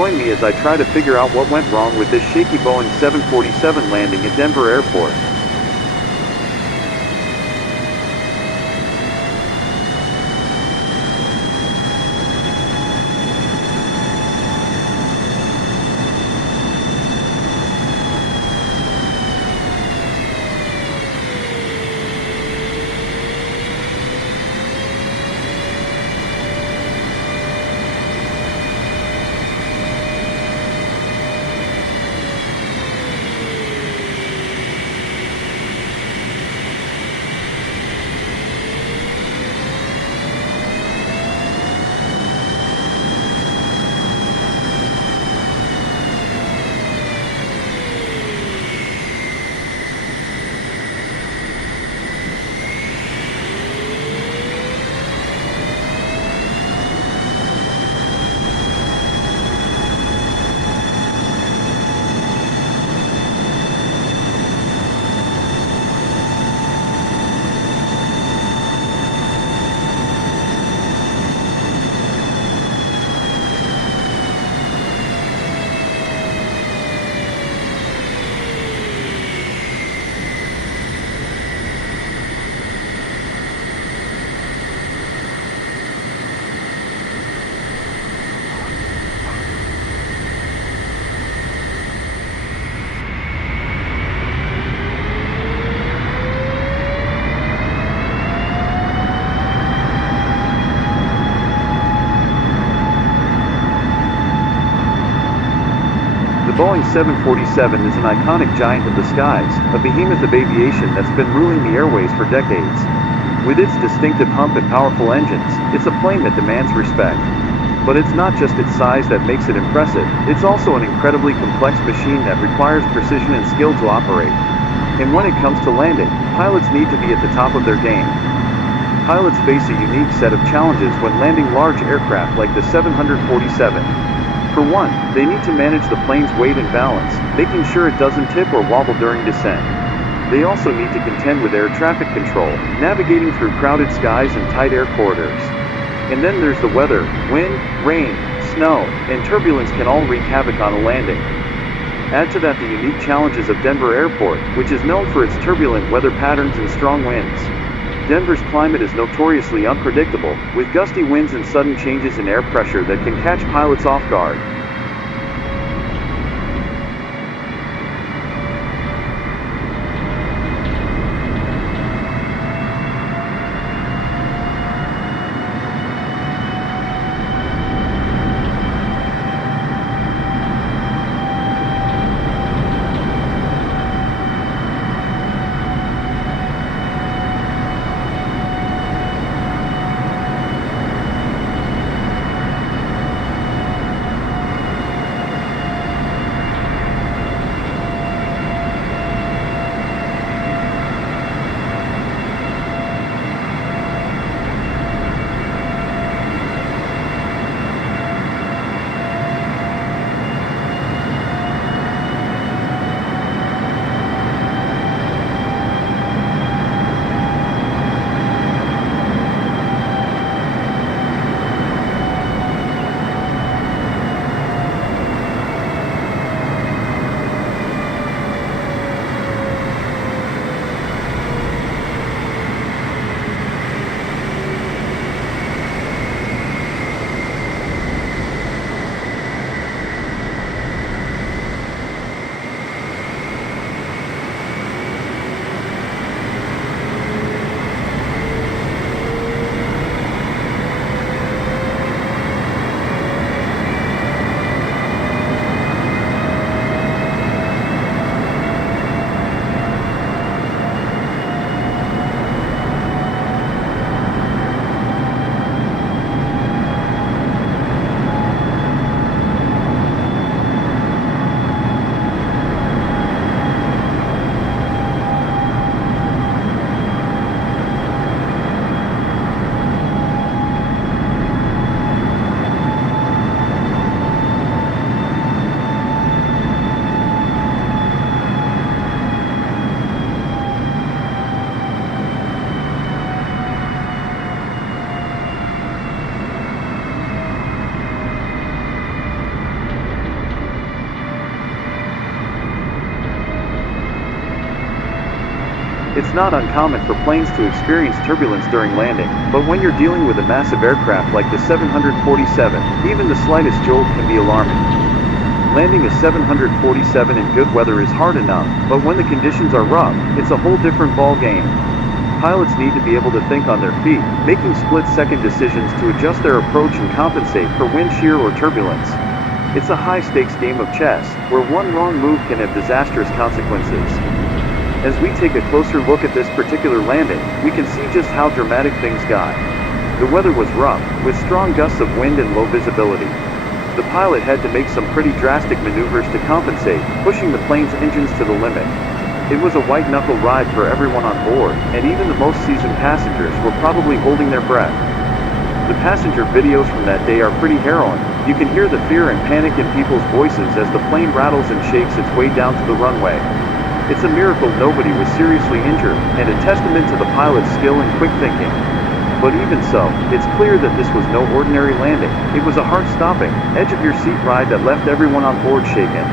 Join me as I try to figure out what went wrong with this shaky Boeing 747 landing at Denver Airport. The Boeing 747 is an iconic giant of the skies, a behemoth of aviation that's been ruling the airways for decades. With its distinctive hump and powerful engines, it's a plane that demands respect. But it's not just its size that makes it impressive, it's also an incredibly complex machine that requires precision and skill to operate. And when it comes to landing, pilots need to be at the top of their game. Pilots face a unique set of challenges when landing large aircraft like the 747. For one, they need to manage the plane's weight and balance, making sure it doesn't tip or wobble during descent. They also need to contend with air traffic control, navigating through crowded skies and tight air corridors. And then there's the weather. Wind, rain, snow, and turbulence can all wreak havoc on a landing. Add to that the unique challenges of Denver Airport, which is known for its turbulent weather patterns and strong winds. Denver's climate is notoriously unpredictable, with gusty winds and sudden changes in air pressure that can catch pilots off guard. It's not uncommon for planes to experience turbulence during landing, but when you're dealing with a massive aircraft like the 747, even the slightest jolt can be alarming. Landing a 747 in good weather is hard enough, but when the conditions are rough, it's a whole different ball game. Pilots need to be able to think on their feet, making split-second decisions to adjust their approach and compensate for wind shear or turbulence. It's a high-stakes game of chess, where one wrong move can have disastrous consequences. As we take a closer look at this particular landing, we can see just how dramatic things got. The weather was rough, with strong gusts of wind and low visibility. The pilot had to make some pretty drastic maneuvers to compensate, pushing the plane's engines to the limit. It was a white-knuckle ride for everyone on board, and even the most seasoned passengers were probably holding their breath. The passenger videos from that day are pretty harrowing. You can hear the fear and panic in people's voices as the plane rattles and shakes its way down to the runway. It's a miracle nobody was seriously injured, and a testament to the pilot's skill and quick thinking. But even so, it's clear that this was no ordinary landing. It was a heart-stopping, edge-of-your-seat ride that left everyone on board shaken.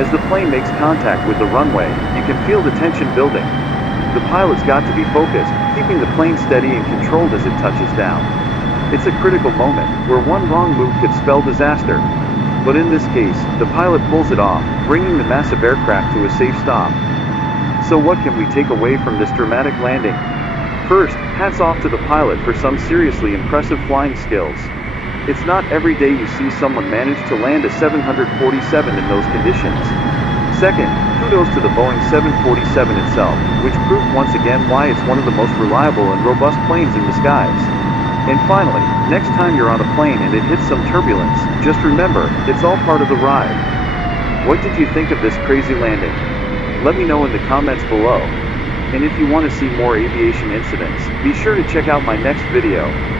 As the plane makes contact with the runway, you can feel the tension building. The pilot's got to be focused, keeping the plane steady and controlled as it touches down. It's a critical moment, where one wrong move could spell disaster. But in this case, the pilot pulls it off, bringing the massive aircraft to a safe stop. So what can we take away from this dramatic landing? First, hats off to the pilot for some seriously impressive flying skills. It's not every day you see someone manage to land a 747 in those conditions. Second, kudos to the Boeing 747 itself, which proved once again why it's one of the most reliable and robust planes in the skies. And finally, next time you're on a plane and it hits some turbulence, just remember, it's all part of the ride. What did you think of this crazy landing? Let me know in the comments below. And if you want to see more aviation incidents, be sure to check out my next video.